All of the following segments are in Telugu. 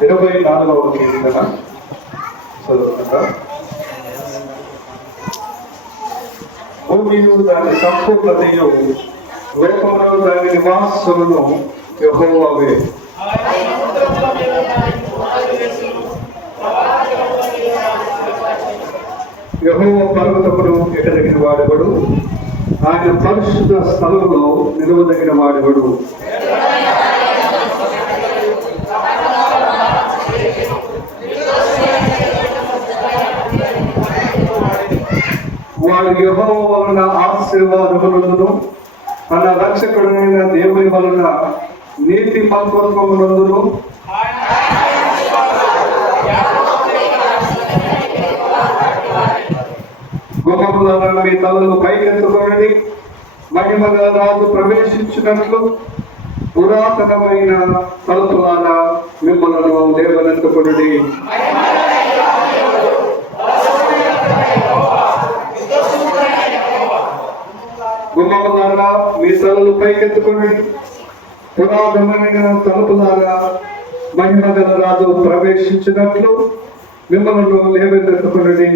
24వ కీర్తన చదువుకుంటా. భూమియు దాని సంపూర్ణతయు లోకమును దాని నివాసులను యెహోవావే. యెహోవా పర్వతమును ఎక్కదగిన వాడెవడు? ఆయన పరిశుద్ధ స్థలములో నిలవదగిన వాడెవడు? వాడు యెహోవా వలన ఆశీర్వాదమునందును మన రక్షకుడైన దేవుని వలన నీతి మంత్రమునందును గుమ్మముల మీ తలలు పైకెత్తుకోండి, మహిమ గల రాజు ప్రవేశించినట్లు పురాతనమైన తలుపులారా మిమ్మలను లేవనెత్తుకొనుడి. గుమ్మములారా మీ తలలు పైకెత్తుకొనుడి, పురాతనమైన తలుపులారా మహిమ గల రాజు ప్రవేశించినట్లు మిమ్మల్ని లేవనెత్తుకొనుడి.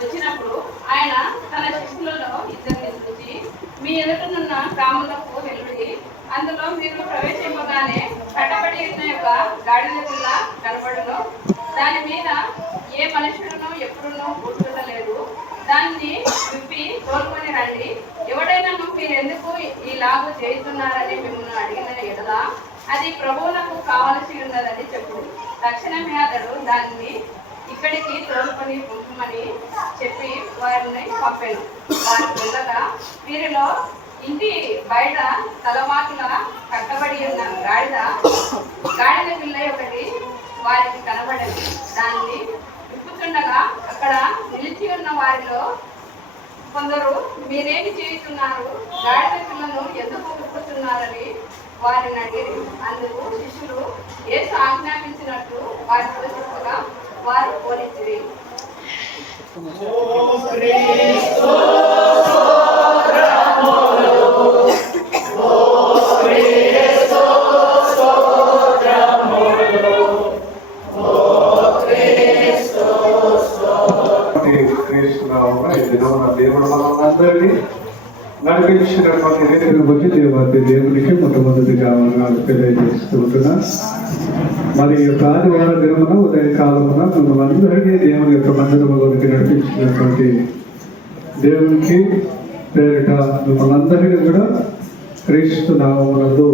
వచ్చినప్పుడు ఆయన తన శిష్యులలో ఇద్దరిని పిలిచి, మీ ఎదుటనున్న గ్రామంలోకి వెళ్ళి అందులో మీరు ప్రవేశింపగానే కట్టబడి ఉన్న యొక్క గాడిద పిల్ల కనబడును. దాని మీద ఏ మనుషులను ఎప్పుడునూ కూర్చుండలేదు. దాన్ని విప్పి తోలుకొని రండి. ఎవడైనాను మీరు ఎందుకు ఈలాగు చేస్తున్నారని మిమ్మల్ని అడిగిన ఎడల అది ప్రభువులకు కావలసి ఉన్నదని చెప్పు. తక్షణమే అతడు దాన్ని ఇక్కడికి తోలుకొని పంపమని చెప్పి వారిని పంపాను. వారి పిల్లగా వీరిలో ఇంటి బయట తలమాకుల కట్టబడి ఉన్న గాడిద పిల్ల ఒకటి వారికి కనబడింది. దాన్ని విప్పుతుండగా అక్కడ నిలిచి ఉన్న వారిలో కొందరు, మీరేమి చేస్తున్నారు? గాడిద పిల్లను ఎందుకు విప్పుతున్నారని వారిని అడిగి, అందుకు శిష్యులు యేసు ఆజ్ఞాపించినట్టు వారితో చెప్పగా వారు పోనిచ్చిరి. దేవుడు మనందరినీ నడిపించినటువంటి రీతిని బట్టి దేవునికి మొట్టమొదటిగా తెలియజేస్తుంటున్నా. మరి ఈ యొక్క ఆదివారం దినమున ఉదయకాలమున మనమందరినీ దేవుని యొక్క మందిరములోనికి నడిపించినటువంటి దేవునికి పేరిట మిమ్మల్ందరినీ కూడా క్రీస్తు నామమునందు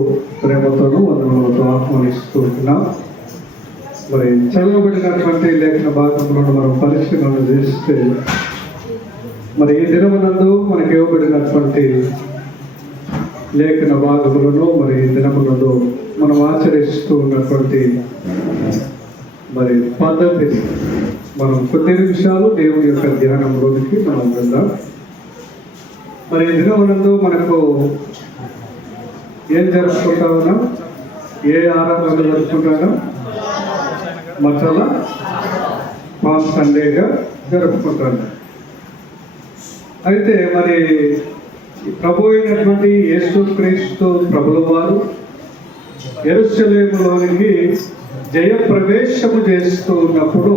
ప్రేమతోనూ వందనములతో ఆహ్వానిస్తూ ఉంటున్నాం. మరి చదవబడినటువంటి లేఖన భాగంలో మనం పరిశీలన చేస్తే, మరి ఈ దినమునందు మనకి ఇవ్వబడినటువంటి లేఖన భాగములను మరి ఈ దినమునందు మనం ఆచరిస్తూ ఉన్నటువంటి మరి పద్ధతిని మనం కొద్ది నిమిషాలు దేవుని యొక్క ధ్యానంలోనికి మనం వెళ్దాం. మరి ఈ దినమునందు మనకు ఏం జరుపుకుంటా ఉన్నాం? ఏ ఆరాధన జరుపుకుంటామో మసాల పామ్ సండేగా జరుపుకుంటాను. అయితే మరి ప్రభు అయినటువంటి యేసుక్రీస్తు ప్రభుల వారు యెరూషలేములోనికి జయప్రవేశము చేస్తూ ఉన్నప్పుడు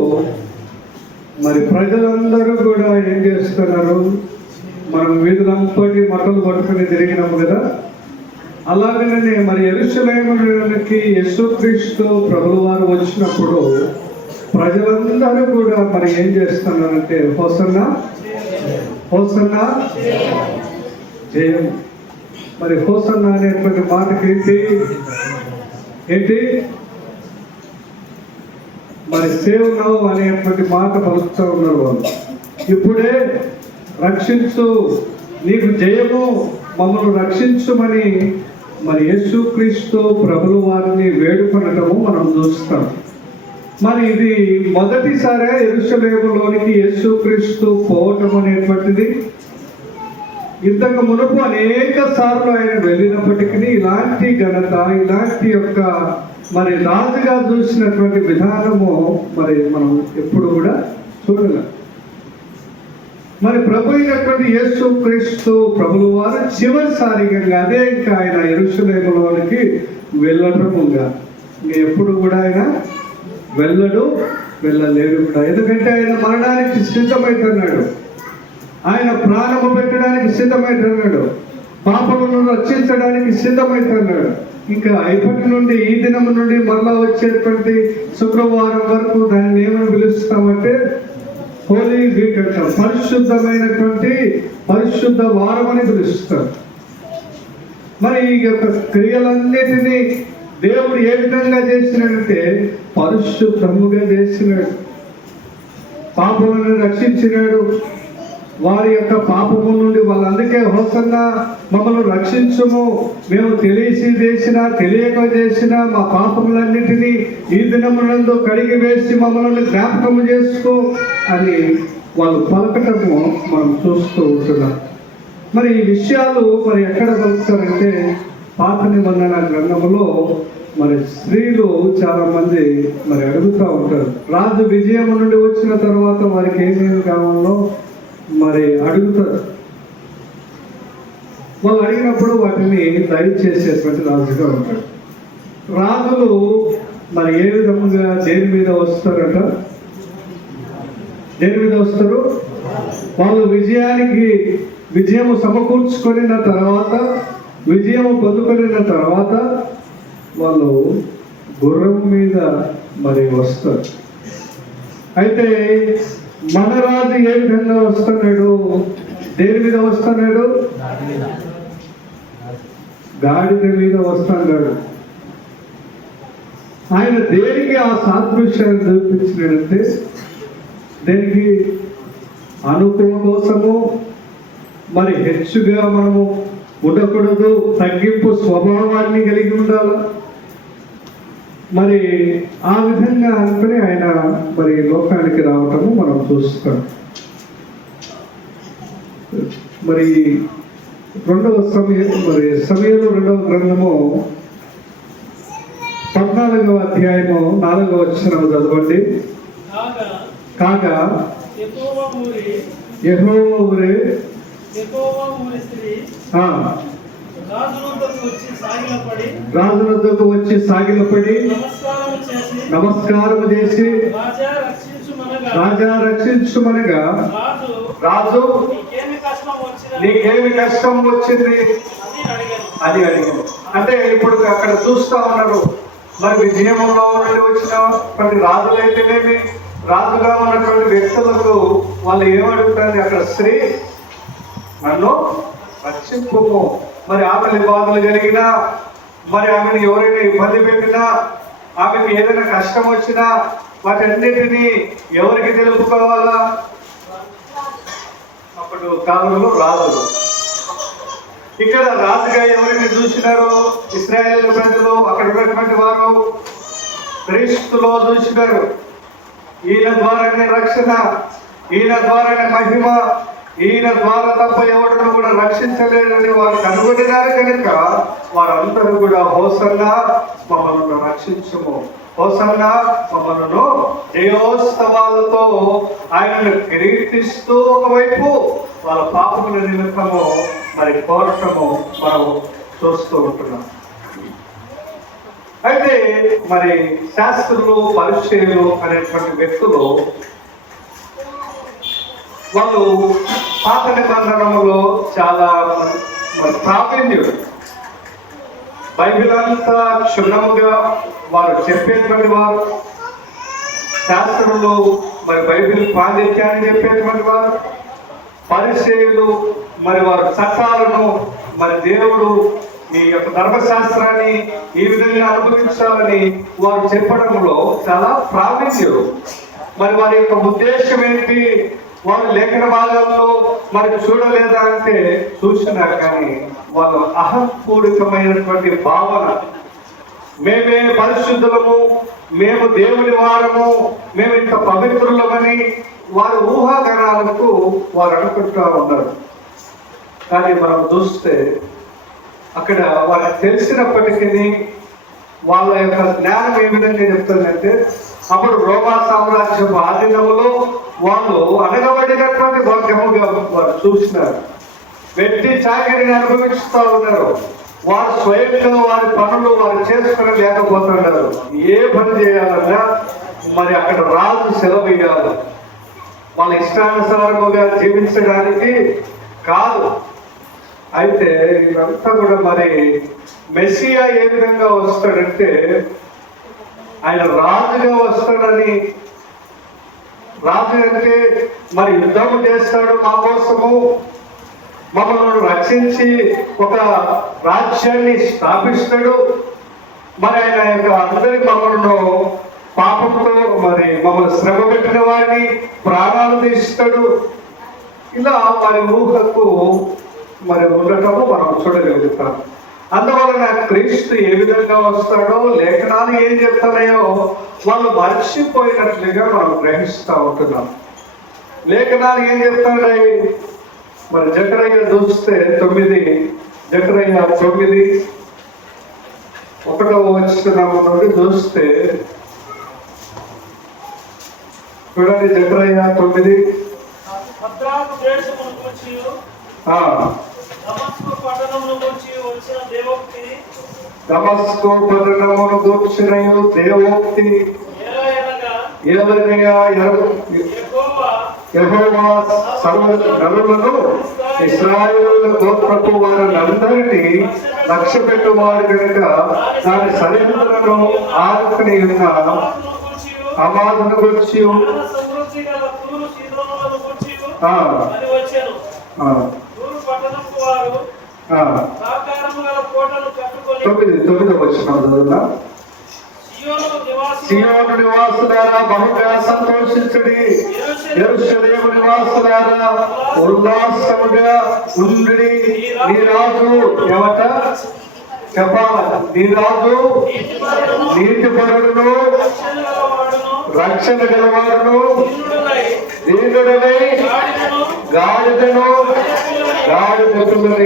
మరి ప్రజలందరూ కూడా ఏం చేస్తున్నారు? మనం వీధులంపటి మట్టలు పట్టుకుని తిరిగినాము కదా, అలాగనే మరి యెరూషలేములోనికి యేసుక్రీస్తు ప్రభుల వారు వచ్చినప్పుడు ప్రజలందరూ కూడా మరి ఏం చేస్తున్నారంటే హోసన్నా హోసన్నా జయం. మరి హోసన్నా అనేటువంటి మాటకి ఏంటి మరి సేవ్ నౌ అనేటువంటి మాట పలుకుతూ ఉన్నారు వాళ్ళు. ఇప్పుడే రక్షించు, నీకు జయము, మమ్మల్ని రక్షించుమని మరి యేసుక్రీస్తు ప్రభుల వారిని వేడుకొనటము మనం చూస్తాం. మరి ఇది మొదటిసారి యెరూషలేములోనికి యేసుక్రీస్తు పోవటం అనేటువంటిది. ఇంతకు మునుపు అనేక సార్లు ఆయన వెళ్ళినప్పటికీ ఇలాంటి ఘనత, ఇలాంటి యొక్క మరి రాజుగా చూసినటువంటి విధానము మరి మనం ఎప్పుడు కూడా చూడలేం. మరి ప్రభు అయినటువంటి యేసుక్రీస్తు ప్రభుల వారు చివరిసారిగా అదే ఇంకా ఆయన యెరూషలేములోనికి వెళ్ళటముగా ఎప్పుడు కూడా ఆయన వెళ్ళలేడు కూడా. ఎందుకంటే ఆయన మరణానికి సిద్ధమైతున్నాడు, ఆయన ప్రాణము పెట్టడానికి సిద్ధమైతున్నాడు, పాపలను రక్షించడానికి సిద్ధమైతున్నాడు. ఇంకా ఇప్పటి నుండి ఈ దినం నుండి మరలా వచ్చేటువంటి శుక్రవారం వరకు దాన్ని ఏమని పిలుస్తామంటే హోలీ వీక్ అంటాం. పరిశుద్ధమైనటువంటి పరిశుద్ధ వారం అని పిలుస్తారు. మరి ఈ యొక్క క్రియలన్నిటినీ దేవుడు ఏ విధంగా చేసినాడంటే పరిశుద్ధముగా చేసినాడు. పాపములను రక్షించినాడు. వారి యొక్క పాపము నుండి వాళ్ళందుకే హోసన్నా మమ్మల్ని రక్షించుము, మేము తెలిసి చేసినా తెలియక చేసినా మా పాపములన్నిటినీ ఈ దినమునందు కడిగి వేసి మమ్మల్ని జ్ఞాపకము చేసుకో అని వాళ్ళు పలకటము మనం చూస్తూ ఉంటున్నాం. మరి ఈ విషయాలు మరి ఎక్కడ పలుకుతారంటే పాత నిబంధన గ్రంథంలో మరి స్త్రీలు చాలా మంది మరి అడుగుతూ ఉంటారు. రాజు విజయం నుండి వచ్చిన తర్వాత వారికి ఏమేమి కావాలో మరి అడుగుతారు. వాళ్ళు అడిగినప్పుడు వాటిని దయచేసేటువంటి రాజుగా ఉంటాడు. రాజులు మరి ఏ విధంగా దేని మీద వస్తారట? దేని మీద వస్తారు? వాళ్ళు విజయము సమకూర్చుకొనిన తర్వాత, విజయము పొందుకొనిన తర్వాత వాళ్ళు గుర్రం మీద మరి వస్తారు. అయితే మన రాజు ఏ విధంగా వస్తున్నాడు? దేని మీద వస్తున్నాడు? గాడిద మీద వస్తున్నాడు. ఆయన దేనికి ఆ సాదృశ్యాన్ని చూపించినాడంటే దేనికి? అనుకూల కోసము, మరి హెచ్చుగా మనము ఉండకూడదు, తగ్గింపు స్వభావాన్ని కలిగి ఉండాలి. మరి ఆ విధంగా అనుకుని ఆయన మరి లోకానికి రావటము మనం చూస్తాం. మరి సమయంలో 2వ గ్రంథము 14వ అధ్యాయము 4వ వచనం చదవండి. కాగా యెహోవా ఊరే రాజునొద్దకు వచ్చి సాగిలపడి నమస్కారము చేసి రాజా రక్షించుమనగా రాజు నీకేమి కష్టం వచ్చింది అది అడిగింది. అంటే ఇప్పుడు అక్కడ చూస్తా ఉన్నారు. మరి విజయంలో నుండి వచ్చినటువంటి రాజులైతేనేమి, రాజుగా ఉన్నటువంటి వ్యక్తులకు వాళ్ళు ఏమడుగుతారు? అక్కడ స్త్రీ నన్ను రక్షింపు. మరి ఆకలి బాధలు కలిగినా, మరి ఆమెను ఎవరైనా ఇబ్బంది పెట్టినా, ఆమెకు ఏదైనా కష్టం వచ్చినా వాటన్నిటినీ ఎవరికి తెలుపుకోవాలా? అప్పుడు కాలంలో రాజులు. ఇక్కడ రాజుగా ఎవరిని చూసినారో ఇశ్రాయేలు ప్రజలు, అక్కడ ఉన్నటువంటి వారు క్రీస్తులో చూసినారు. ఈయన ద్వారానే రక్షణ, ఈయన ద్వారానే మహిమ, ఈయన ద్వారా తప్ప ఎవరిని కూడా రక్షించలేరని వారు కనుగొనినారు కనుక వారందరూ కూడా హోసన్నా మమ్మల్ని రక్షించుము, హోసన్నా మమ్మల్ని జయోత్సవాలతో ఆయనను కీర్తిస్తూ ఒకవైపు వాళ్ళ పాపముల నిమిత్తము మరి కోరటము మనం చూస్తూ ఉంటున్నాం. అయితే మరి శాస్త్రులు పరిచయులు అనేటువంటి వ్యక్తులు వాళ్ళు పాత నిబంధనలో చాలా ప్రావీణ్యుడు. బైబిల్ అంతా క్షుణ్ణముగా వారు చెప్పేటువంటి వారు, శాస్త్రులు మరి బైబిల్ పాండిత్యాన్ని చెప్పేటువంటి వారు, పరిచయులు మరి వారు చట్టాలను మరి దేవుడు ఈ యొక్క ధర్మశాస్త్రాన్ని ఈ విధంగా అనుభవించాలని వారు చెప్పడంలో చాలా ప్రావీణ్యులు. మరి వారి యొక్క ఉద్దేశం ఏంటి, వాళ్ళు లేఖన భాగాల్లో మరి చూడలేదా అంటే చూసినా కానీ వాళ్ళు అహంపూరితమైనటువంటి భావన, మేమే పరిశుద్ధులము, మేము దేవుని వారము, మేము ఇంత పవిత్రులమని వారి ఊహాగానాలకు వారు అనుకుంటూ ఉన్నారు. కానీ మనం చూస్తే అక్కడ వారికి తెలిసినప్పటికీ వాళ్ళ యొక్క జ్ఞానం ఏ విధంగా చెప్తుందంటే, అప్పుడు రోమా సామ్రాజ్యం ఆధీనంలో వాళ్ళు అనగబడినటువంటి వర్గముగా వారు చూసినారు. వెట్టి చాకరిని అనుభవిస్తూ ఉన్నారు. వారు స్వయంగా వారి పనులు వారు చేసుకుని లేకపోతున్నారు. ఏ పని చేయాలన్నా మరి అక్కడ రాజు సెలవు ఇవ్వాలి, వాళ్ళ ఇష్టానుసారముగా జీవించడానికి కాదు. అయితే ఇదంతా కూడా మరి మెస్సియా ఏ విధంగా వస్తాడంటే, ఆయన రాజుగా వస్తాడని, రాజు అంటే మరి యుద్ధము చేస్తాడు మా కోసము, మమ్మల్ని రక్షించి ఒక రాజ్యాన్ని స్థాపిస్తాడు, మరి ఆయన యొక్క అందరి మమ్మల్ని పాపంతో మరి మమ్మల్ని శ్రమ పెట్టిన వారిని ప్రాణాలు తీస్తాడు. ఇలా వారి ఊహకు మరి ఉండటము మనం చూడగలుగుతాం. అందువలన క్రీస్తు ఏ విధంగా వస్తాడో, లేఖనాలు ఏం చెప్తున్నాయో వాళ్ళు మర్చిపోయినట్లుగా మనం గ్రహిస్తూ ఉంటున్నాం. లేఖనాలు ఏం చెప్తున్నాయి మరి జకరయ్య చూస్తే 9 జకరయ్య 9:1 వచ్చినాము నుండి చూస్తే చూడండి. జకరయ్య 9 దమస్కు పట్టణమును గూర్చిన దేవోక్తి యెహోవా సర్వ నరులను ఇశ్రాయేలు గోత్రపు వారందరినీ లక్ష్యపెట్టువాడు కనుక దాని సరిహద్దులను ఆదుకుని ఉన్న అమాదును గురించి 9 వచ్చిన సియోను నివాసులారా బహుగా సంతోషించుడి, యెరూషలేము నివాసులారా ఉల్లాసముగా ఉండుడి. నీ రాజు ఏమట చెప్పాల, నీ రాజు నీతిపరుడును రక్షణ గలవాడును దీనుడనై గాడిదను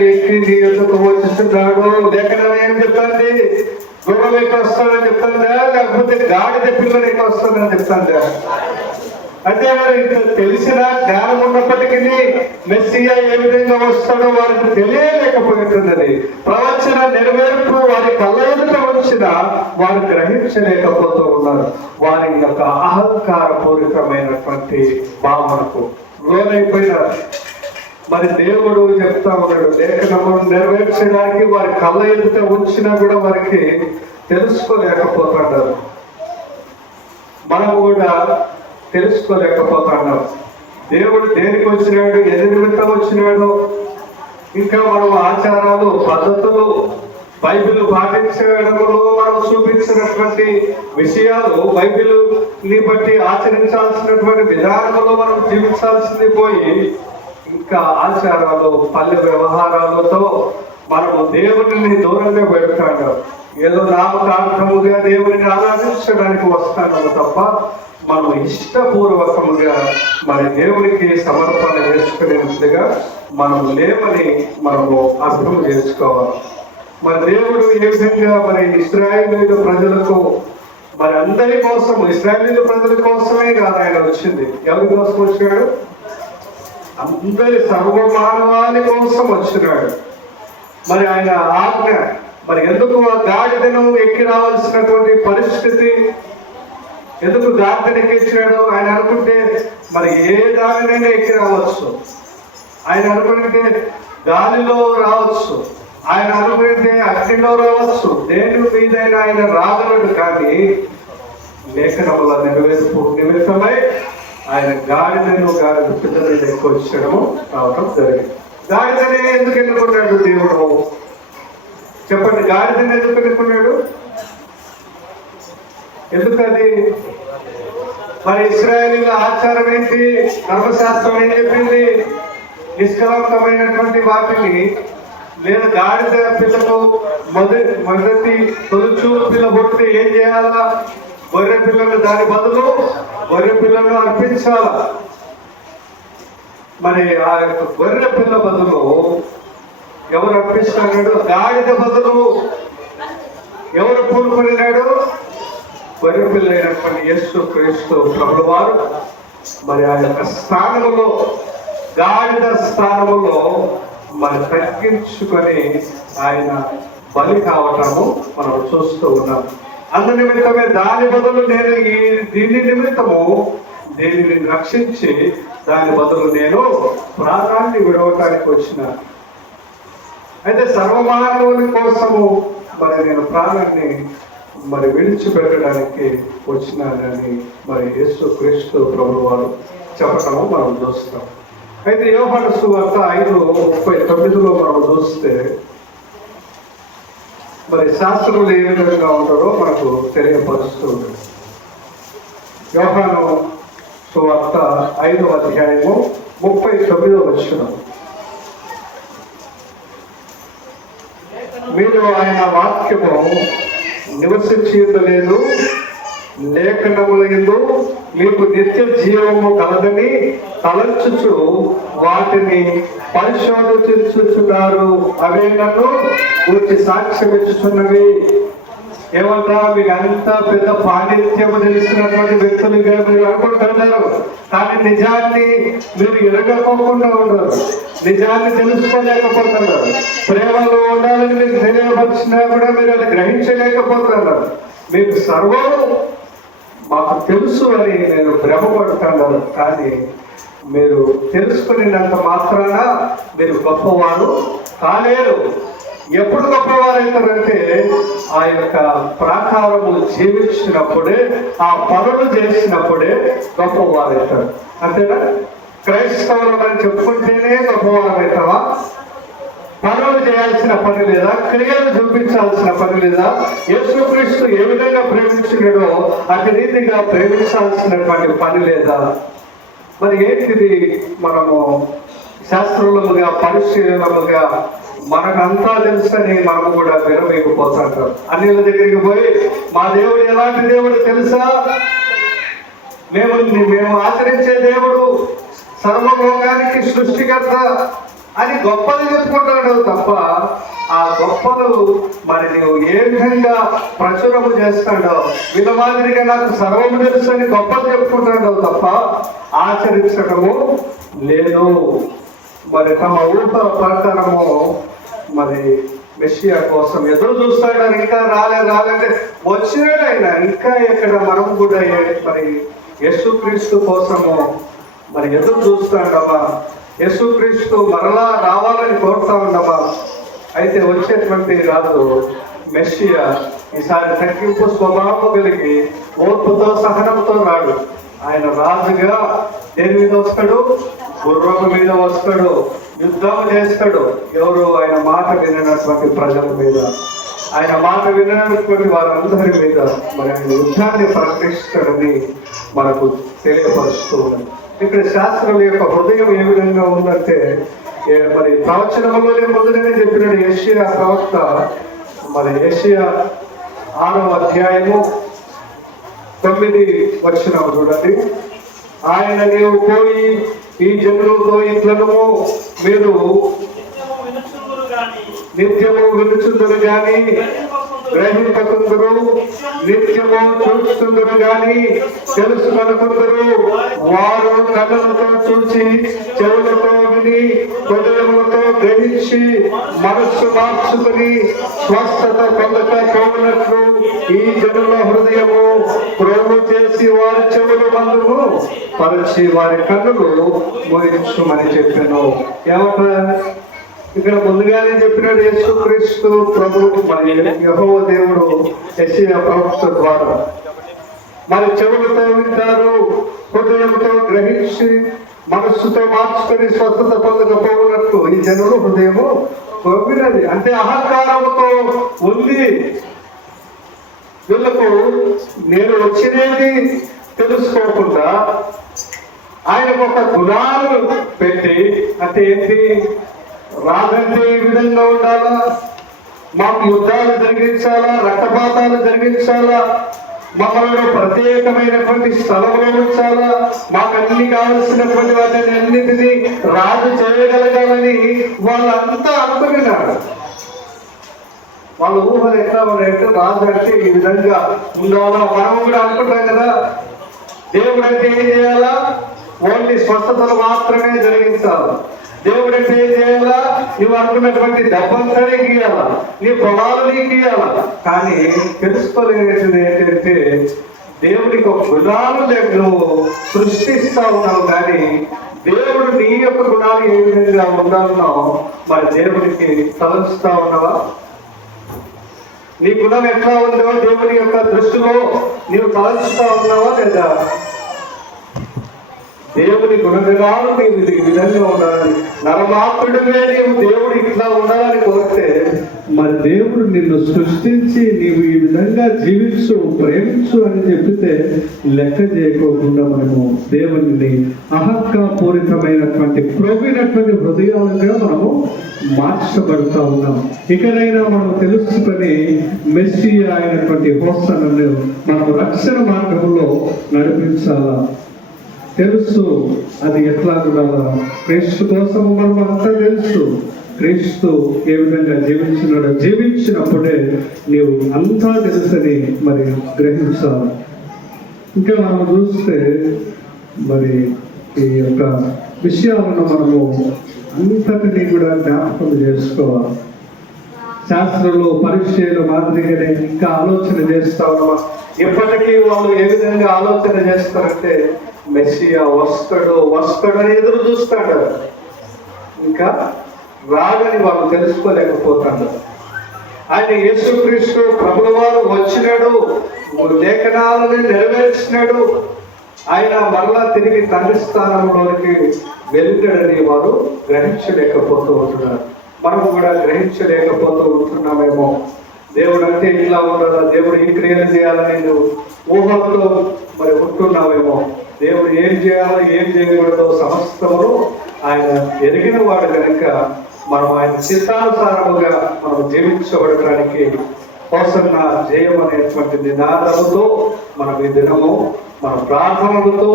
ఎక్కి నీ ఎందుకు వచ్చిస్తున్నాడు. లేఖనం ఏం చెప్తాంది, గుర్రం ఎక్కి వస్తాడని చెప్తాందా, లేకపోతే గాడిద పిల్లలు ఎక్కి వస్తాడని చెప్తాందా? అంటే మరి తెలిసిన జ్ఞానం ఉన్నప్పటికీ మెస్సియా ఏ విధంగా వస్తాడో వారికి తెలియలేకపోతున్నది. ప్రవచన నెరవేర్పు వారి కళ్ళ ఎదుట వచ్చిన వారు గ్రహించలేకపోతూ ఉన్నారు. వారి యొక్క అహంకార పూరితమైనటువంటి భావనకు లోనైపోయినారు. మరి దేవుడు చెప్తా ఉన్నాడు, లేఖనము నెరవేర్చడానికి వారి కళ్ళ ఎదుట వచ్చినా కూడా వారికి తెలుసుకోలేకపోతున్నారు. మనము కూడా తెలుసుకోలేకపోతున్నాం. దేవుడు దేనికి వచ్చినాడు, ఎది నిమిత్తం వచ్చినాడు, ఇంకా మనం ఆచారాలు పద్ధతులు బైబిల్ పాటించడంలో మనం చూపించినటువంటి విషయాలు, బైబిల్ని బట్టి ఆచరించాల్సినటువంటి విధానంలో మనం జీవించాల్సింది పోయి ఇంకా ఆచారాలు పల్లె వ్యవహారాలతో మనము దేవుడిని దూరంగా పెడతాడు. ఏదో నామకార్థముగా దేవుడిని ఆరాధించడానికి వస్తాము తప్ప మనం ఇష్టపూర్వకముగా మరి దేవునికి సమర్పణ చేసుకునేట్టుగా మనం లేవని మనము అర్థం చేసుకోవాలి. మరి దేవుడు ఏ విధంగా మరి ఇశ్రాయేలీయుల ప్రజలకు మరి అందరి కోసం, ఇశ్రాయేలీయుల ప్రజల కోసమే కాదు ఆయన వచ్చింది. ఎవరి కోసం వచ్చినాడు? అందరి సర్వమానవాళి కోసం వచ్చినాడు. మరి ఆయన ఆజ్ఞ, మరి ఎందుకు ఆ గాడిదను ఎక్కి రావాల్సినటువంటి పరిస్థితి, ఎందుకు గాడిదను ఎక్కించాడు? ఆయన అనుకుంటే మరి ఏ దానినైనా ఎక్కి రావచ్చు, ఆయన అనుకుంటే గాలిలో రావచ్చు, ఆయన అనుకుంటే అగ్నిలో రావచ్చు, దేని మీదైనా ఆయన రాగలడు. కానీ లేఖనముల నెరవేర్పు నిమిత్తమై ఆయన గాడిదను పిల్లల మీద ఎక్కువ వచ్చడము రావటం జరిగింది. గాడిదనే ఎందుకు ఎన్నుకున్నాడు దేవుడు? చెప్పండి, గాడిదను ఎందుకు ఎన్నుకున్నాడు? ఎందుకది? మరి ఇశ్రాయేలీయుల ఆచారం ఏంటి? ధర్మశాస్త్రం ఏం చెప్పింది? నిష్కలంకమైనటువంటి వాటిని లేదా గాడిద పిల్లకు మొదటి తొలిచూలు పిల్ల పుట్టితే ఏం చేయాలా? గొర్రె పిల్లలు, దాని బదులు గొర్రె పిల్లలను అర్పించాలా. మరి ఆ యొక్క గొర్రె పిల్ల బదులు ఎవరు అర్పిస్తున్నాడు? గాడిద బదులు ఎవరు పూనుకున్నాడు? గొర్రె పిల్ల అయినటువంటి యేసు క్రీస్తు ప్రభువు వారు మరి ఆ యొక్క స్థానములో, గాడిద స్థానములో మరి తగ్గించుకొని ఆయన బలి కావటము మనం చూస్తూ ఉన్నాం. అందు నిమిత్తమే దాని బదులు నేను దీని నిమిత్తము దీనిని రక్షించి దాని బదులు నేను ప్రాణాన్ని విడవటానికి వచ్చిన. అయితే సర్వమానవుని కోసము మరి నేను ప్రాణాన్ని మరి విడిచిపెట్టడానికి వచ్చినానని మరి యేసు క్రీస్తు ప్రభువు వారు చెప్పటము మనం చూస్తాం. అయితే యోహాను సువార్త 5:39 మనం చూస్తే మరి శాస్త్రులు ఏ విధంగా ఉంటారో మనకు తెలియపరుస్తుంది. యోహాను సువార్త 5వ అధ్యాయము 39వ వచనం, మీరు ఆయన వాక్యము నివసించలేదు, లేఖనములందు మీకు నిత్య జీవము కలదని తలంచుచు వాటిని పరిశోధించుచున్నారు, అవే నన్ను గురించి సాక్ష్యం ఇచ్చుచున్నవి. ఏమంటా? మీకు అంత పెద్ద పాండిత్యము తెలిసినటువంటి వ్యక్తులుగా మీరు అనుకుంటున్నారు, కానీ నిజాన్ని మీరు ఎరగకోకుండా ఉండరు, నిజాన్ని తెలుసుకోలేకపోతున్నారు. ప్రేమలో ఉండాలని మీకు తెలియపరిచినా కూడా మీరు అది గ్రహించలేకపోతున్నారు. మీకు సర్వం మాకు తెలుసు అని నేను భ్రమపడుతున్నారు, కానీ మీరు తెలుసుకునేంత మాత్రాన మీరు గొప్పవారు కాలేరు. ఎప్పుడు గొప్పవారు అవుతారంటే ఆ యొక్క ప్రాకారము జీవించినప్పుడే, ఆ పనులు చేసినప్పుడే గొప్పవారు అవుతారు. అంతేనా? క్రైస్తవులు అని చెప్పుకుంటేనే గొప్పవారు అవుతావా? పనులు చేయాల్సిన పని లేదా? క్రియలు చూపించాల్సిన పని లేదా? యేసుక్రీస్తు ఏ విధంగా ప్రేమించినాడో అతి రీతిగా ప్రేమించాల్సినటువంటి పని లేదా? మరి ఏంటిది? మనము శాస్త్రులముగా, పరిశీలనముగా మనకంతా తెలుసని మనము కూడా విరవేగిపోతుంటాం. అన్యుల దగ్గరికి పోయి మా దేవుడు ఎలాంటి దేవుడు తెలుసా, మేము ఆచరించే దేవుడు సర్వలోకానికి సృష్టికర్త అని గొప్పలు చెప్పుకుంటాడు తప్ప ఆ గొప్పలు మరి నువ్వు ఏ విధంగా ప్రచురము చేస్తాడో, వీళ్ళ మాదిరిగా నాకు సర్వము తెలుసు అని గొప్పలు చెప్పుకుంటాడో తప్ప ఆచరించడము లేదు. మరి తమ ఊహ ప్రకారము మరి మెస్సియా కోసం ఎదురు చూస్తాడు. ఇంకా రాలేదంటే వచ్చినాడు ఆయన. ఇంకా ఇక్కడ మనం కూడా మరి యేసుక్రీస్తు కోసము మరి ఎదురు చూస్తాడమ్మా. యేసుక్రీస్తు మరలా రావాలని కోరుతా ఉండమా. అయితే వచ్చేటువంటి రాజు మెస్సియా ఈసారి తగ్గింపు స్వభావం కలిగి ఓర్పుతో, సహనంతో రాడు. ఆయన రాజుగా దేని మీద వస్తాడు? గుర్రపు మీద వస్తాడు, యుద్ధం చేస్తాడు. ఎవరు? ఆయన మాట వినటువంటి ప్రజల మీద, ఆయన మాట వినటువంటి వారందరి మీద మరి ఆయన యుద్ధాన్ని ప్రకటిస్తాడని మనకు తెలియపరుస్తూ ఉన్నాడు. ఇక్కడ శాస్త్రం యొక్క హృదయం ఏ విధంగా ఉందంటే మరి ప్రవచనంలోనే ముందుగానే చెప్పినాడు యెషయా ప్రవక్త, మరి యెషయా 6వ అధ్యాయము 9 వచనం చూడండి. ఆయన నీవు పోయి ఈ జనులతో ఇట్లను మీరు నిత్యము వినుచుందురు గాని గ్రహింపకుందురు, నిత్యము చూస్తుందరు గాని తెలుసుకొనకుందురు. వారు కళ్ళతో చూసి, చెవులతో విని, హృదయములతో గ్రహించి, మనస్సు మార్చుకుని స్వస్థత పొందక పోవునట్లు ఈ జనుల హృదయము ప్రోగు చేసి వారి చెవులు బంధువు పరచి వారి కన్నులు మోయించుమని చెప్పాను. ఏమంటారు ఇక్కడ? ముందుగానే చెప్పినాడు యేసుక్రీస్తు ప్రభు, మరి యెహోవా దేవుడు యెషయా ప్రవక్త ద్వారా. మరి చెవులతో వింటారు, హృదయంతో గ్రహించి, మనస్సుతో మార్చుకొని స్వస్థత పొందకపోవునట్లు ఈ జనులు హృదయము కోపినది. అంటే అహంకారముతో ఉంది. వీళ్ళకు నేను వచ్చినది తెలుసుకోకుండా ఆయనకు ఒక గుణాలు పెట్టి, అంటే ఏంటి, రాజంటే ఈ విధంగా ఉండాలా, మాకు యుద్ధాలు జరిగించాలా, రక్తపాతాలు జరిగించాలా, మమ్మల్ని ప్రత్యేకమైనటువంటి స్థలంలో ఉంచాలా, మాకు అన్ని కావలసినటువంటి వాటిని అన్నిటినీ రాజు చేయగలగాలని వాళ్ళంతా అనుకున్నారు. వాళ్ళ ఊహలు ఎట్లా ఉన్నాయంటే రాజు అంటే ఈ విధంగా ఉండాలా. మనం కూడా అనుకుంటాం కదా, దేవుడు అంటే ఏం చేయాలా, ఓన్లీ స్వస్థతలు మాత్రమే జరిగించాలి. దేవుడు అంటే ఏం చేయాలా, నువ్వు అనుకున్నటువంటి డబ్బంతనే గీయాలా, నీ పొలాలని గీయాలా. కానీ తెలుసుకోలేనిది ఏంటంటే దేవుడికి ఒక గుణాలు లేదు, నువ్వు సృష్టిస్తా ఉన్నావు. కానీ దేవుడు నీ యొక్క గుణాలు ఏ విధంగా ఉండాలన్నావు, మరి దేవుడికి తలంచుతా ఉన్నావా? నీ గుణం ఎట్లా ఉందో దేవుని యొక్క దృష్టిలో నీవు తలంచుతా ఉన్నావా లేదా? దేవుని గుణగణాలు నీవు ఈ విధంగా ఉండాలని, నరమాత్రుడివే నీవు దేవుడు ఇట్లా ఉండాలని కోరితే, మరి దేవుడు నిన్ను సృష్టించి నీవు ఈ విధంగా జీవించు, ప్రేమించు అని చెప్పితే లెక్క చేయకోకుండా మనము దేవుని అహంకారపూరితమైనటువంటి ప్రోగినటువంటి హృదయాలుగా మనము మార్చబడుతూ ఉన్నాం. ఇకనైనా మనం తెలుసుకొని మెస్సియా అయినటువంటి హోసనను మనం రక్షణ మార్గంలో నడిపించాలా. తెలుసు అది ఎట్లా కూడా క్రీస్తు కోసం మనం అంతా తెలుసు. క్రీస్తు ఏ విధంగా జీవించినాడో, జీవించినప్పుడే నీవు అంతా తెలుసని మరి గ్రహించాలి. ఇంకా మనం చూస్తే మరి ఈ యొక్క విషయాలను మనము అంతటినీ కూడా జ్ఞాపకం చేసుకోవాలి. శాస్త్రంలో పరీక్షలు మాదిరిగానే ఇంకా ఆలోచన చేస్తా ఉన్నామా? ఇప్పటికీ వాళ్ళు ఏ విధంగా ఆలోచన చేస్తారంటే మెస్సియా వస్తాడు వస్తాడు అని ఎదురు చూస్తాడు, ఇంకా రాగని వాళ్ళు తెలుసుకోలేకపోతాడు. ఆయన యేసుక్రీస్తు ప్రభుల వారు వచ్చినాడు, లేఖనాలను నెరవేర్చినాడు, ఆయన మరలా తిరిగి తండ్రి స్థానంలోనికి వెళ్ళాడని వారు గ్రహించలేకపోతూ ఉంటున్నారు. మనము కూడా గ్రహించలేకపోతూ ఉంటున్నామేమో. దేవుడు అంటే ఇట్లా ఉండాలా, దేవుడు ఈ క్రియలు చేయాలని నువ్వు ఊహలతో మరి ఉంటున్నావేమో. దేవుడు ఏం చేయాలో ఏం చేయకూడదో సమస్తమును ఆయన ఎరిగిన వాడు కనుక మనం ఆయన చిత్తానుసారముగా మనం జీవించబడడానికి హోసన్న జయం అనేటువంటి నినాదముతో మనం ఈ దినము మన ప్రార్థనలతో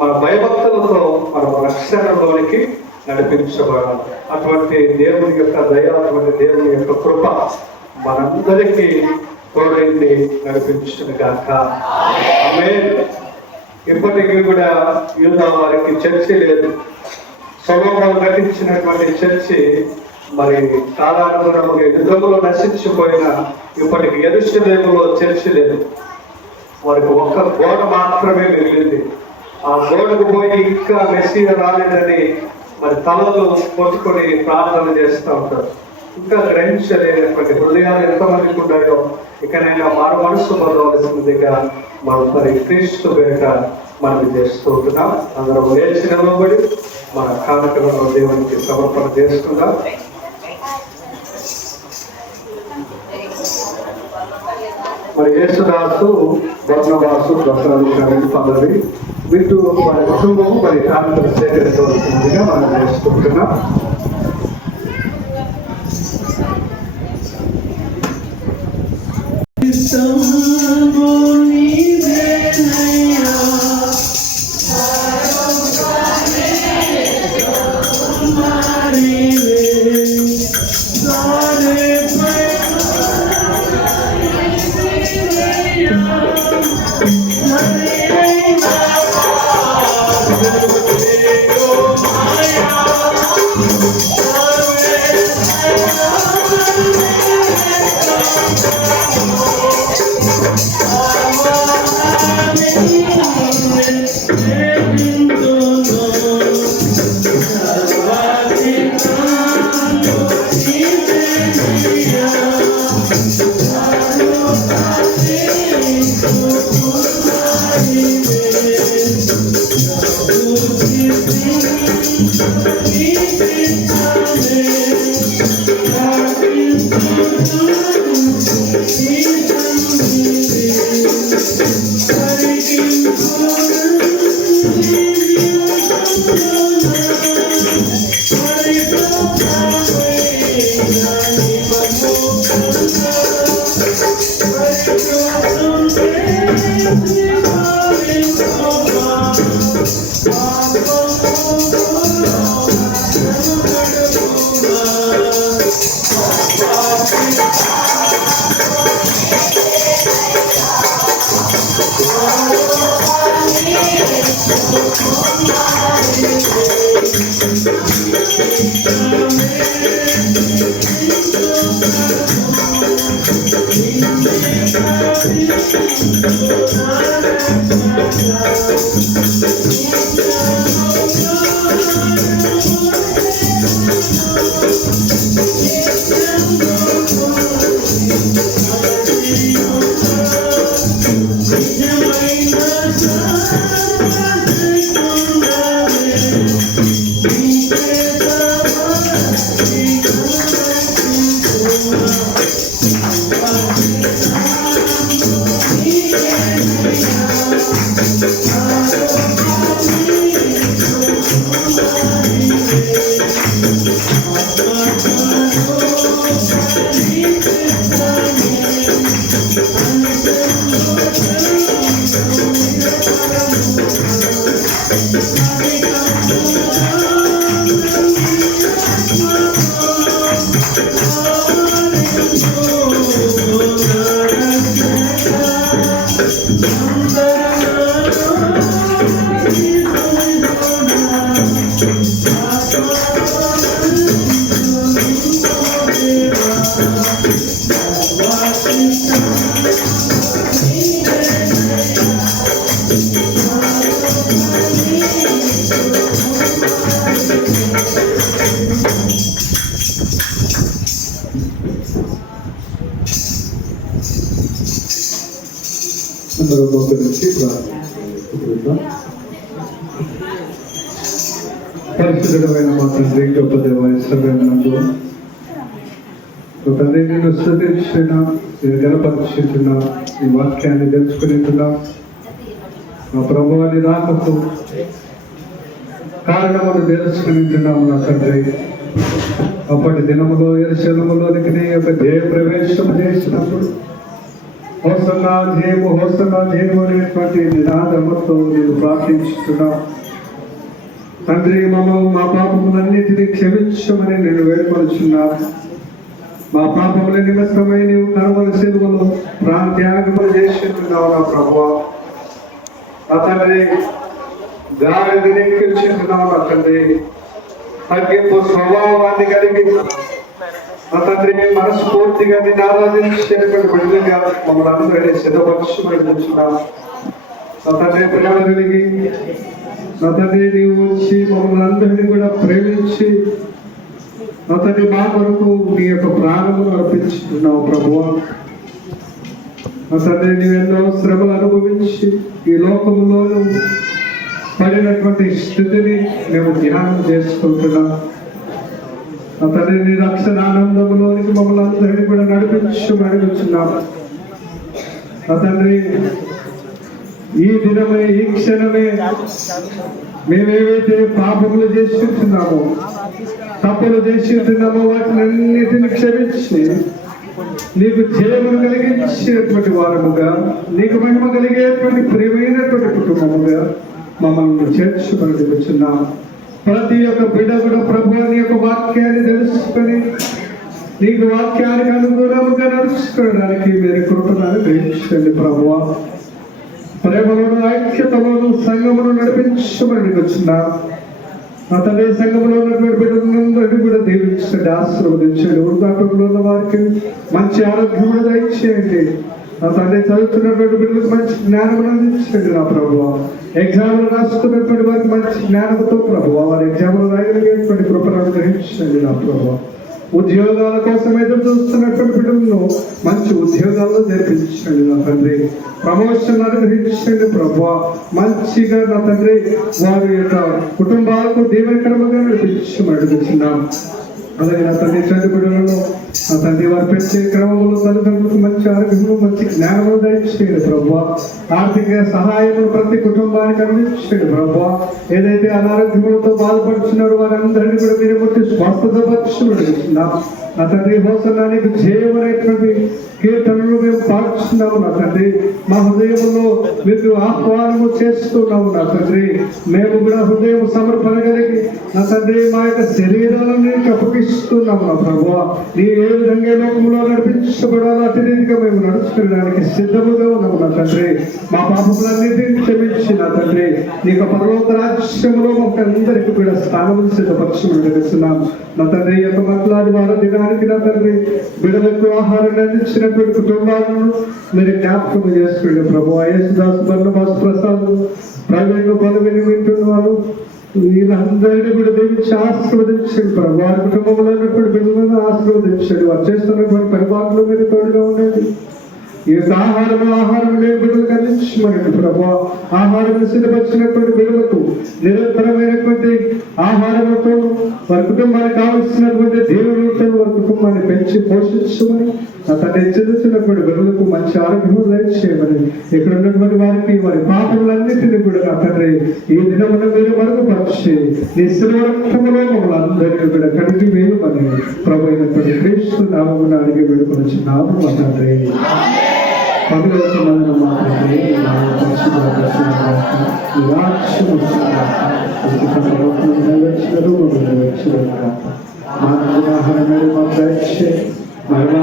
మన భయభక్తులతో మనం రక్షణలోనికి నడిపించబడాలి. అటువంటి దేవుని యొక్క దయ, అటువంటి దేవుని యొక్క కృప మనందరికీ తోడైంది నడిపించును గాక. ఆమేన్. ఇప్పటికీ కూడా యూదా వారికి చర్చి లేదు. సొలొమోను కట్టించినటువంటి చర్చి మరి కాలానుగుణముగా యుద్ధంలో నశించిపోయిన ఇప్పటికి యెరూషలేములో చర్చి లేదు. వారికి ఒక్క గోడ మాత్రమే మిగిలింది. ఆ గోడకు పోయి ఇంకా మెస్సియా రాలేదని మరి తలలు కొట్టుకొని ప్రార్థన చేస్తూ ఉంటారు. ఇంకా గ్రహించలేనటువంటి హృదయాలు ఎంతమందికి ఉన్నాయో ఇకనైనా మారు మనసు పొందవలసిందిగా మనం మరి క్రీస్తు వెనుక మనం చేస్తూ ఉంటున్నాం. అందరం లేచి నిలబడి మన కానుకలను దేవునికి సమర్పణ చేసుకుందాం. మరి యేసుదాసు, బర్నబాసు, దసరాలు పదవి వీటి వారి కుటుంబము మరి కానుకలు సేకరించవలసిందిగా మనం చేసుకుంటున్నాం. అందరూ మోకరించి ప్రార్థిద్దాం. పరిశుద్ధమైన మా తండ్రి, గొప్ప దేవ యేసయ్యనందు తండ్రి నేను స్తుతించిన, నేను గణపరిచిన ఈ వాక్యాన్ని తెలుసుకునేట్టున్నా మా ప్రభువాని రాకకు కారణమును తెలుసుకునేట్టున్నాము నా తండ్రి. అప్పటి దినములో యెరూషలేములోనికి నీ యొక్క దేవ ప్రవేశం చేసినప్పుడు హోసన్నా జయము అనేటువంటి నినాదముతో నేను ప్రార్థించుతున్నా. తండ్రి మా పాపములన్నిటినీ క్షమించమని నేను వేడుకొనుచున్నాను. మా పాపముల నిమిత్తమై నీవు కరువల శిలువలో ప్రాణత్యాగములు చేస్తున్నావు నా ప్రభువా. నా తండ్రి గాలిని నెక్కించున్నావు నా తండ్రి. తగ్గింపు స్వభావాన్ని కలిగి నా తండ్రి మనస్ఫూర్తిగా నిన్ను ఆరాధించేటువంటి బిడ్డలుగా మమ్మల్ని అందరినీ సిద్ధపరచమని తెలుసుకున్నాను. నా తండ్రి ప్రేమ కలిగి నా తండ్రి నీవు వచ్చి మమ్మల్ని అందరినీ కూడా ప్రేమించి నా తండ్రి మా కొరకు నీ యొక్క ప్రాణమును అర్పించుకున్నావు ప్రభువా. నా తండ్రి నీవెన్నో శ్రమలు అనుభవించి ఈ లోకంలోనూ పడినటువంటి స్థితిని మేము ధ్యానం చేసుకుంటున్నాం. నా తండ్రి నీ రక్షణ ఆనందంలోనికి మమ్మల్ని అందరినీ కూడా నడిపించమని వచ్చున్నాము. నా తండ్రి ఈ దినమే ఈ క్షణమే మేమేవైతే పాపములు చేస్తున్నామో, తప్పులు చేస్తున్నామో వాటిని అన్నిటిని క్షమించి నీకు జయమును కలిగించేటువంటి వారముగా, నీకు మహిమ కలిగేటువంటి ప్రియమైనటువంటి కుటుంబముగా మమ్మల్ని చేర్చుకొని వచ్చున్నాం. ప్రతి ఒక్క బిడ్డ కూడా ప్రభు నీ యొక్క వాక్యాన్ని తెలుసుకొని నీకు వాక్యానికి అనుగుణంగా నడుచుకోవడానికి మీరు కృపను అనుగ్రహించండి ప్రభువా. ప్రేమలోను ఐక్యతలోను సంఘమును నడిపించమని వచ్చినాం. నా తండ్రి సంఘంలో ఉన్నటువంటి బిడ్డలందరినీ కూడా దీవించండి, ఆశీర్వదించండి. వృద్ధాప్యంలో ఉన్న వారికి మంచి ఆరోగ్యం కూడా దయచేయండి. నా తండ్రి చదువుతున్నటువంటి బిడ్డలకు మంచి జ్ఞానం అందించండి నా ప్రభువా. ఎగ్జామ్లు రాసుకున్నటువంటి వారికి మంచి జ్ఞానంతో ప్రభువా వారి ఎగ్జామ్లు రాయగలిగేటువంటి కృపను అనుగ్రహించండి నా ప్రభువా. ఉద్యోగాల కోసం ఎదురు చూస్తున్నటువంటి బిడ్డలను మంచి ఉద్యోగాల్లో జరిపించండి నా తండ్రి. ప్రమోషన్ అనుగ్రహించండి ప్రభువా. మంచిగా నా తండ్రి వారి యొక్క కుటుంబాలకు దీవెనకరముగా నడిపించమని అడుగుతున్నాం. అలాగే నా తండ్రి చంద్ర బిడ్డలను నా తండ్రి వారు పెట్టే క్రమంలో తల్లిదండ్రులకు మంచి ఆరోగ్యము మంచి జ్ఞానము దయచేయండి ప్రభువా. ఆర్థిక సహాయము ప్రతి కుటుంబానికి అందించండి ప్రభువా. ఏదైతే అనారోగ్యములతో బాధపడుతున్నారో వారందరినీ కూడా మీరు ముట్టి స్వస్థత పరచుకుంటున్నాం. నా తండ్రి హోసనానికి జయమనేటువంటి కీర్తనలు మేము పాడుతున్నాము నా తండ్రి. మా హృదయంలో మీకు ఆహ్వానము చేస్తున్నాము నా తండ్రి. మేము కూడా హృదయం సమర్పణ కలిగి నా తండ్రి మా యొక్క శరీరాలను నీకు అప్పగిస్తున్నాము నా ప్రభువా. నీ ఏ విధంగా లోకంలో నడిపించబడాలో అతి రీతిగా మేము నడుచుకోవడానికి సిద్ధముగా ఉన్నాము నా తండ్రి. మా పాపములన్నిటిని క్షమించి నా తండ్రి నీకు పరలోక రాజ్యంలో మాకు అందరికీ కూడా స్థానం సిద్ధపరచమని తెలుస్తున్నాం నా తండ్రి. యొక్క మాట్లాడి వారు దినానికి నా తండ్రి బిడ్డలకు ఆహారాన్ని అందించినటువంటి కుటుంబాలను మీరు జ్ఞాపకం చేసుకోండి ప్రభు. యేసుదాస్ బర్నబాస్ ప్రసాద్ ప్రవీణ్ పదవిని వింటున్న వాళ్ళు వీళ్ళందరినీ కూడా దీవించి ఆశీర్వదించండి ప్రభు. వారి కుటుంబంలో ఉన్నటువంటి బిడ్డలను ఆశీర్వదించండి. వారు చేస్తున్నటువంటి పరిపాలనలో మీరు తోడుగా ఉండేది. ఈ యొక్క ఆహారం లేని బిడ్డలకు అందించమనండి ప్రభు. ఆహారం సిద్ధపరిచినటువంటి బిడ్డలకు నిరంతరమైనటువంటి ఆహారంతో వారి కుటుంబానికి కావలసినటువంటి దేవునితో వారి కుటుంబాన్ని పెంచి పోషించమని అతన్ని చెందుతున్నటువంటి బిడ్డలకు మంచి ఆరోగ్యం దయచేయమని ఇక్కడ ఉన్నటువంటి వారికి వారి పాపములన్నింటినీ కూడా నా తండ్రి ఈ దినమున మీరు మరుగుపరిచి నీ శిలువ రక్తములో మమ్మల్ని అందరినీ కూడా కడిగి వేయమని ప్రభు అయినటువంటి క్రీస్తు నామమున అడిగి వేడుకొనుచున్నాము మా తండ్రి. పవిత్రమైన మాత్రమే మా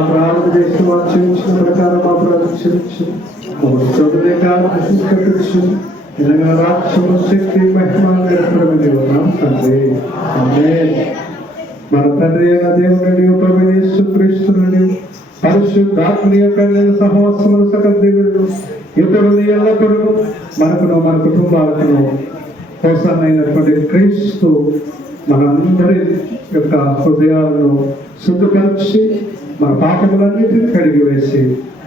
ప్రార్థన చేసిన వారు క్షమించిన ప్రకారం మా ప్రార్థన క్షమించు. చదువులే కాదు తెలంగాణ రాష్ట్రంలో శక్తి మహిమ ఉన్నాం తండ్రి. మన తండ్రి అయిన దేవుని ప్రభువు క్రీస్తు నుండి పరిశుద్ధాత్మ యొక్క సహవాసములు సకల దేవుడు ఇప్పుడు ఎల్లప్పుడూ మనకును మన కుటుంబాలకును కోసమైనటువంటి క్రీస్తు మనందరి యొక్క హృదయాలను శుద్ధపరిచి మన పాపములన్నిటిని కడిగి వేసి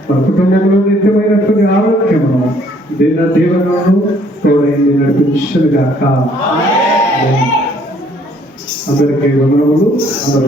మన కుటుంబంలో నిత్యమైనటువంటి ఆరోగ్యమును దీవెనలను తోడైంది నడిపించుగాక. అందరికీ వందనములు. అందరూ